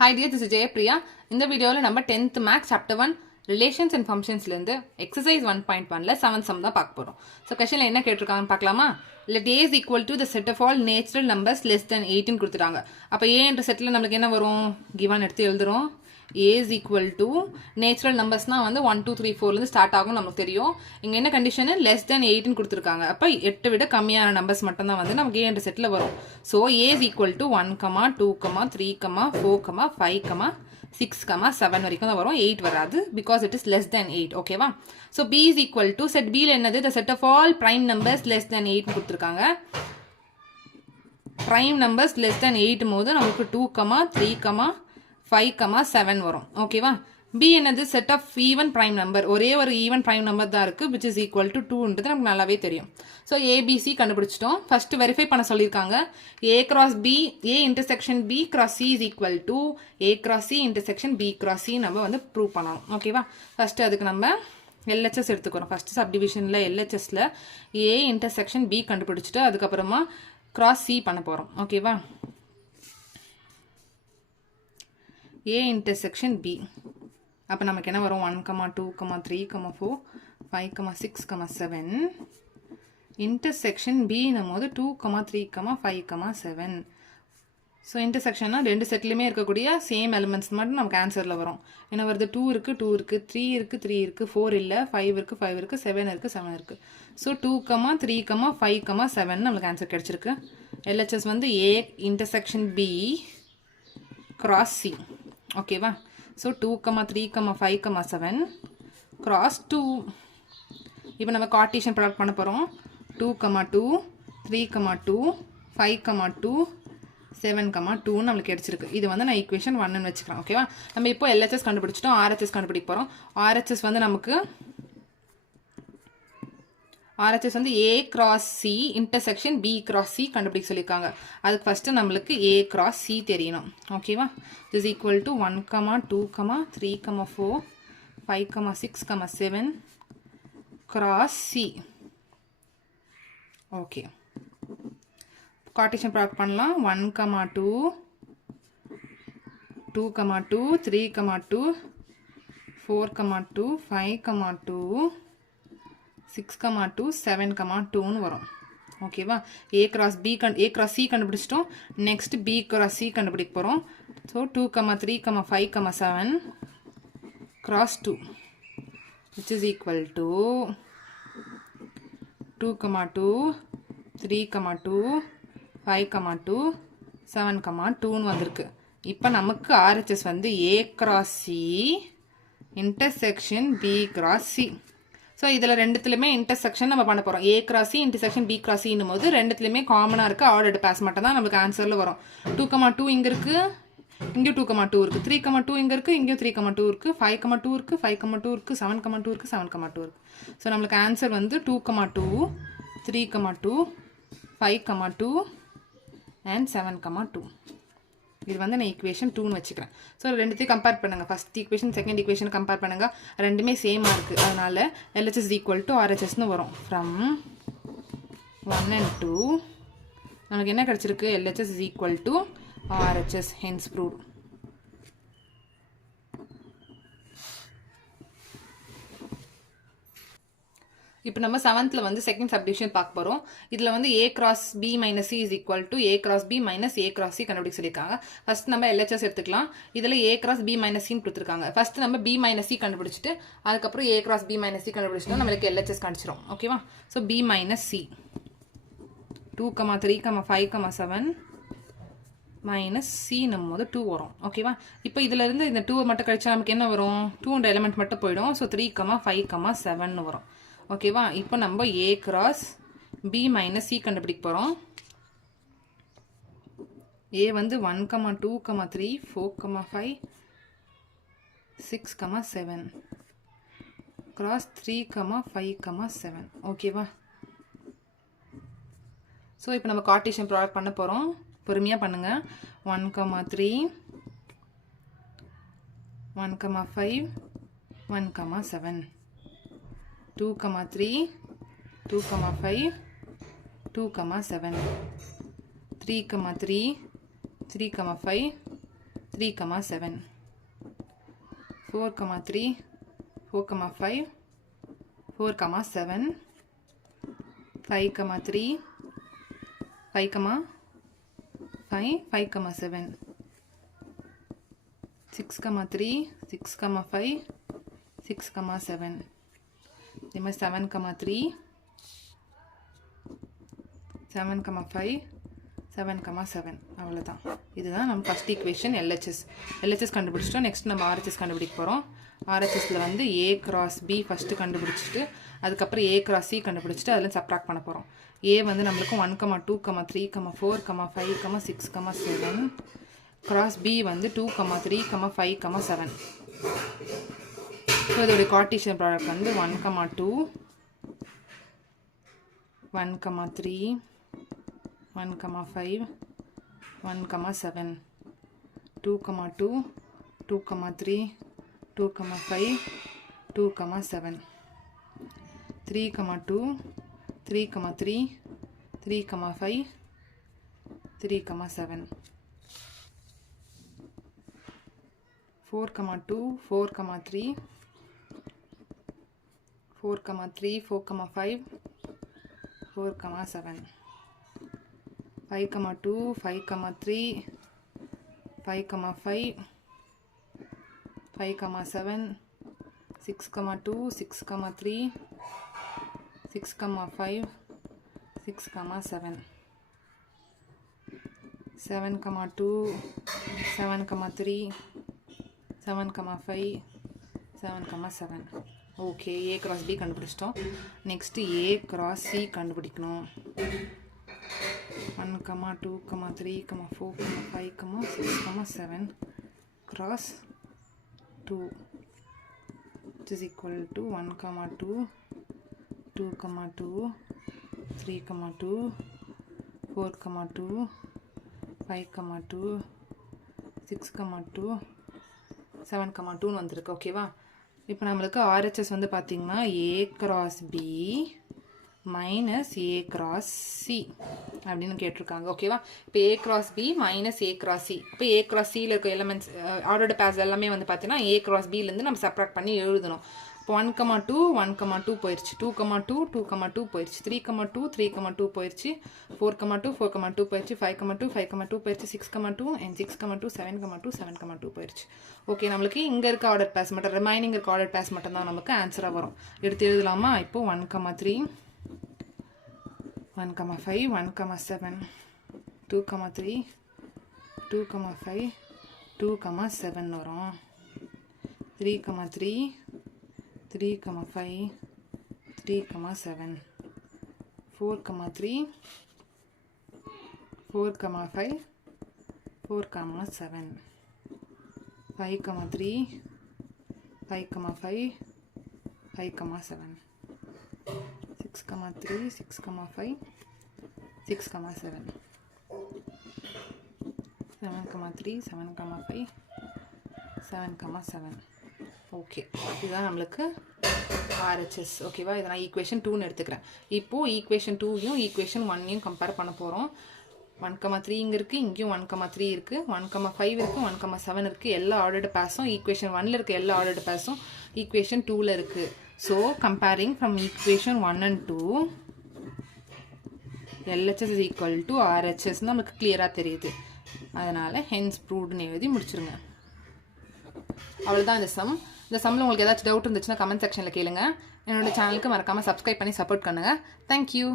Hi dear, this is Jayapriya. இந்த வீடியோவில் நம்ம 10th Maths Chapter 1 Relations and Functionsலேருந்து Exercise 1.1ல 7th sum தான் பார்க்க போகிறோம். ஸோ கொஷனில் என்ன கேட்டிருக்காங்கன்னு பார்க்கலாமா? Let A is equal to the set of all natural numbers less than 8 கொடுத்துட்டாங்க. அப்போ A என்ற செட்டில் நம்மளுக்கு என்ன வரும்? கிவன் எடுத்து எழுதுகிறோம். A is equal to natural numbers வந்து 1, 2, 3, 4லேருந்து ஸ்டார்ட் ஆகும் நமக்கு தெரியும். இங்கே என்ன கண்டிஷனு? லெஸ் தென் 8 கொடுத்துருக்காங்க. அப்போ 8 விட கம்மியான நம்பர்ஸ் மட்டும்தான் வந்து நமக்கு A என்ற செட்டில் வரும். So A is equal to 1, 2, 3, 4, 5, 6, 7 வரைக்கும் தான் வரும். 8 வராது because it is less than 8. ஓகேவா? So B is equal to set Bயில் என்னது? The set of all prime numbers less than 8 கொடுத்துருக்காங்க. prime numbers less than 8 போது நமக்கு 2, 3, 5, 7 வரும். ஓகேவா? B என்னது? Set of even prime number. ஒரே ஒரு ஈவன் பிரைம் நம்பர் தான் இருக்குது, which is equal to 2ன்றது நமக்கு நல்லாவே தெரியும். ஸோ ABC கண்டுபிடிச்சிட்டோம். ஃபஸ்ட்டு வெரிஃபை பண்ண சொல்லியிருக்காங்க. A cross B, A intersection B cross C is equal to A cross C intersection B cross C நம்ம வந்து ப்ரூவ் பண்ணணும். ஓகேவா? ஃபஸ்ட்டு அதுக்கு நம்ம LHS எடுத்துக்கிறோம். ஃபஸ்ட்டு சப்டிவிஷனில் LHSல A intersection B கண்டுபிடிச்சிட்டு அதுக்கப்புறமா cross C பண்ண போகிறோம். ஓகேவா? A intersection B. அப்போ நமக்கு என்ன வரும்? 1, 2, 3, 4, 5, 6, 7. intersection B நம்மோது 2, 3, 5, 7. ஸோ இன்டர்செக்ஷன்னா ரெண்டு செட்லையுமே இருக்கக்கூடிய சேம் எலிமெண்ட்ஸ் மட்டும் நமக்கு ஆன்சரில் வரும். என்ன வருது? 2 இருக்குது, 2 இருக்குது, 3 இருக்குது, 3 இருக்குது, 4 இல்லை, 5 இருக்குது, 5 இருக்குது, 7 இருக்குது, 7 இருக்குது. ஸோ 2, 3, 5, 7 நம்மளுக்கு ஆன்சர் கிடச்சிருக்கு. LHS வந்து A intersection B cross C. ஓகேவா? So 2, 3, 5, 7 cross 2. இப்போ நம்ம கார்ட்டீசியன் ப்ராடக்ட் பண்ண போகிறோம். 2, 2, 3, 2, 5, 2, 7, 2 நம்மளுக்கு கிடைச்சிருக்கு. இது வந்து நான் ஈக்குவேஷன் 1ன்னு வச்சுக்கிறேன். ஓகேவா? நம்ம இப்போ LHS கண்டுபிடிச்சிட்டோம். RHS கண்டுபிடிக்க போகிறோம். RHS வந்து நமக்கு RHS வந்து A cross C intersection B cross C கண்டுபிடிக்க சொல்லியிருக்காங்க. அதுக்கு ஃபஸ்ட்டு நம்மளுக்கு A cross C தெரியணும். ஓகேவா? this is equal to 1, 2, 3, 4, 5, 6, 7 cross C. Okay, Cartesian product பண்ணலாம். 1, 2, 2, 2, 3, 2, 4, 2, 5, 2, 6, 2, 7, 2ன்னு வரும். ஓகேவா? A cross C கண்டுபிடிச்சிட்டோம். நெக்ஸ்ட் B cross C கண்டுபிடிக்க போகிறோம். So 2, 3, 5, 7 cross 2 which is equal to 2, 2, 3, 2, 5, 2, 7, 2ன்னு வந்திருக்கு. இப்போ நமக்கு RHS வந்து A cross C intersection B cross C. So இதில் ரெண்டுத்துலையுமே இன்டர்செக்ஷன் நம்ம பண்ண போகிறோம். A cross C intersection B cross Cன்னும் போது ரெண்டுத்துலையுமே காமனாக இருக்குது. ஆர்டர்டு பாஸ் மட்டும் தான் நம்மளுக்கு ஆன்சரில் வரும். 2, 2 இங்கே இருக்குது, இங்கேயும் 2, 2 இருக்குது. 3, 2 இங்கே இருக்குது, இங்கேயும் 3, 2 இருக்குது. 5, 2 இருக்குது, 5, 2 இருக்குது. 7, 2 இருக்குது, 7, 2 இருக்குது. ஸோ நம்மளுக்கு ஆன்சர் வந்து 2, 2, 3, 2, 5, 2 அண்ட் 7, 2. இது வந்து நான் ஈக்குவேஷன் 2ன்னு வச்சுக்கிறேன். ஸோ ரெண்டுத்தையும் கம்பேர் பண்ணுங்கள். First equation second equation compare பண்ணுங்கள். ரெண்டுமே சேமாக இருக்குது. அதனால் LHS ஈக்குவல் டு RHSன்னு வரும். ஃப்ரம் 1 and 2 நமக்கு என்ன கிடச்சிருக்கு? LHS is equal to RHS. Hence proved. இப்போ நம்ம 7th வந்து செகண்ட் சப்டிவிஷன் பார்க்க போகிறோம். இதில் வந்து A cross B minus C is equal to A cross B minus A cross C கண்டுபிடிக்க சொல்லியிருக்காங்க. ஃபஸ்ட் நம்ம LHS எடுத்துக்கலாம். இதில் A cross B minus Cன்னு கொடுத்துருக்காங்க. ஃபஸ்ட்டு நம்ம B minus C கண்டுபிடிச்சிட்டு அதுக்கப்புறம் A cross B minus C கண்டுபிடிச்சிட்டோம். நம்மளுக்கு LHS கிடச்சிரும். ஓகேவா? So B minus C 2, 3, 5, 7 minus சின்னும் போது 2 வரும். ஓகேவா? இப்போ இதிலேருந்து இந்த 2 மட்டும் கழிச்சா நமக்கு என்ன வரும்? 2ன்ற எலிமெண்ட் மட்டும் போயிடும். ஸோ 3, 5, 7ன்னு வரும். ஓகேவா? இப்போ நம்ம A cross B minus C கண்டுபிடிக்க போகிறோம். A வந்து 1, 2, 3, 4, 5, 6, 7 cross 3, 5, 7. ஓகேவா? ஸோ இப்போ நம்ம கார்ட்டீசியன் ப்ராடக்ட் பண்ண போகிறோம். பொறுமையாக பண்ணுங்கள். 1, 3, 1, 5, 1, 7 2, 3, 2, 5, 2, 7 3, 3, 3, 5, 3, 7. 4, 3, 4, 5, 4, 7, 5, 3, 5, 5, 5, 7, 6, 3, 6, 5, 6, 7. இதே மாதிரி 7, 3, 7, 5, 7, 7. அவ்வளோதான். இதுதான் நம்ம ஃபஸ்ட் ஈக்குவேஷன் எல்ஹெச்எஸ் கண்டுபிடிச்சிட்டோம். நெக்ஸ்ட் நம்ம ஆர்ஹெச்எஸ் கண்டுபிடிக்க போகிறோம். ஆர்ஹெச்எஸில் வந்து A cross B ஃபஸ்ட்டு கண்டுபிடிச்சிட்டு அதுக்கப்புறம் A cross C கண்டுபிடிச்சிட்டு அதில் சப்ராக்ட் பண்ண போகிறோம். A வந்து நம்மளுக்கு 1, 2, 3, 4, 5, 6, 7. cross B வந்து 2, 3, 5, 7. ஸோ இதோடைய கார்ட்டீசியன் ப்ராடக்ட் வந்து 1, 2, 1, 3, 1, 5, 1, 7, 2, 2, 2, 3, 2, 5, 2, 7, 3, 2, 3, 3, 3, 5, 3, 7, 4, 2, 4, 3, 4, 3, 4, 5, 4, 7, 5, 2, 5, 3, 5, 5, 5, 7, 6, 2, 6, 3, 6, 5, 6, 7, 7, 2, 7, 3, 7, 5, 7, 7. ஓகே, A cross B கண்டுபிடிச்சிட்டோம். நெக்ஸ்ட்டு A cross C கண்டுபிடிக்கணும். 1, 2, 3, 4, 5, 6, 7 cross 2 which is equal to 1, 2, 2, 2, 3, 2, 4, 2, 5, 2, 6, 2, 7, 2ன்னு வந்திருக்கு. ஓகேவா? இப்போ நம்மளுக்கு ஆர்ஹெச்எஸ் வந்து பார்த்திங்கன்னா A cross B minus A cross C அப்படின்னு கேட்டிருக்காங்க. ஓகேவா? இப்போ A cross B minus A cross C. இப்போ A cross Cயில் இருக்க எலமெண்ட்ஸ் ஆர்டர்டு பேஸ் எல்லாமே வந்து பார்த்தீங்கன்னா A cross Bலேருந்து நம்ம சப்ராக்ட் பண்ணி எழுதணும். இப்போ 1, 2, 1, 2 போயிடுச்சு, 2, 2, 2, 2 போயிடுச்சு, 3, 2, 3, 2 போயிடுச்சு, 4, 2, 4, 2 போயிடுச்சு, 5, 2, 5, 2 போயிடுச்சு, 6, 2 and 6, 2, 7, 2, 7, 2 போயிடுச்சு. ஓகே, நம்மளுக்கு இங்கே இருக்க ஆர்டர் பேஸ் மட்டும் ரிமைனிங் இருக்க ஆர்டர் பேஸ் மட்டும் தான் நமக்கு ஆன்சராக வரும். எடுத்து எழுதலாமா? இப்போ 1, 3, 1, 5, 1, 7, 2, 3, 2, 5, 2, 7 வரும். 3, 3, 3, 5, 3, 7, 4, 3, 4, 5, 4, 7, 5, 3, 5, 5, 5, 7, 6, 3, 6, 5, 6, 7, 7, 3, 7, 5, 7, 7. ஓகே, இதுதான் நம்மளுக்கு ஆர்ஹெச்எஸ். ஓகேவா? இதை நான் ஈக்குவேஷன் 2ன்னு எடுத்துக்கிறேன். இப்போது ஈக்குவேஷன் 2யும் ஈக்குவேஷன் 1யும் கம்பேர் பண்ண போகிறோம். 1, 3 இங்கே இருக்குது, இங்கேயும் 1, 3 இருக்குது, 1, 5 இருக்குது, 1, 7 இருக்குது. எல்லா ஆர்டர்டு பேஸும் ஈக்குவேஷன் 1ல் இருக்க எல்லா ஆர்டர்டு பேஸும் ஈக்குவேஷன் 2ல் இருக்குது. So comparing from equation 1 and 2 LHS is equal to RHS நமக்கு கிளியராக தெரியுது. அதனால் ஹென்ஸ் ப்ரூவ்டுன்னு எழுதி முடிச்சிருங்க. அவ்வளோதான் இந்த சம். இந்த சம்மில் உங்களுக்கு ஏதாச்சும் டவுட் இருந்துச்சுன்னா கமெண்ட் செக்ஷனில் கேளுங்க. என்னோட சேனலுக்கு மறக்காமல் சப்ஸ்கிரைப் பண்ணி சப்போர்ட் பண்ணுங்கள். தேங்க்யூ.